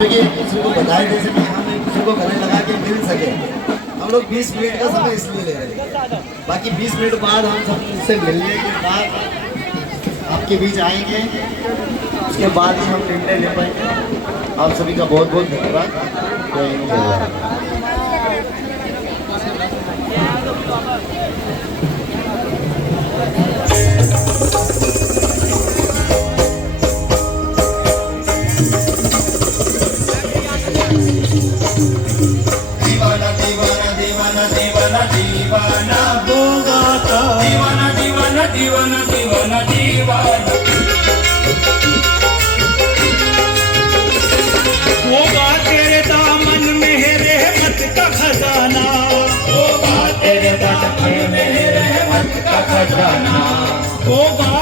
एक दूसरे को बताए जैसे कि हम एक दूसरे को गले लगा के मिल सके। हम लोग 20 मिनट का समय इसलिए ले रहे हैं, बाकी 20 मिनट बाद हम सब इससे मिलने के बाद आपके बीच आएंगे, उसके बाद ही हम निर्णय ले पाएंगे। आप सभी का बहुत बहुत धन्यवाद। जय हिंद, जय भारत। दीवाना दीवाना दीवाना दीवाना दीवाना गोगाता दीवाना दीवाना दीवाना दीवाना दीवाना होगा तेरे दामन में है रहमत का खजाना, होगा तेरे दामन में है रहमत का खजाना, होगा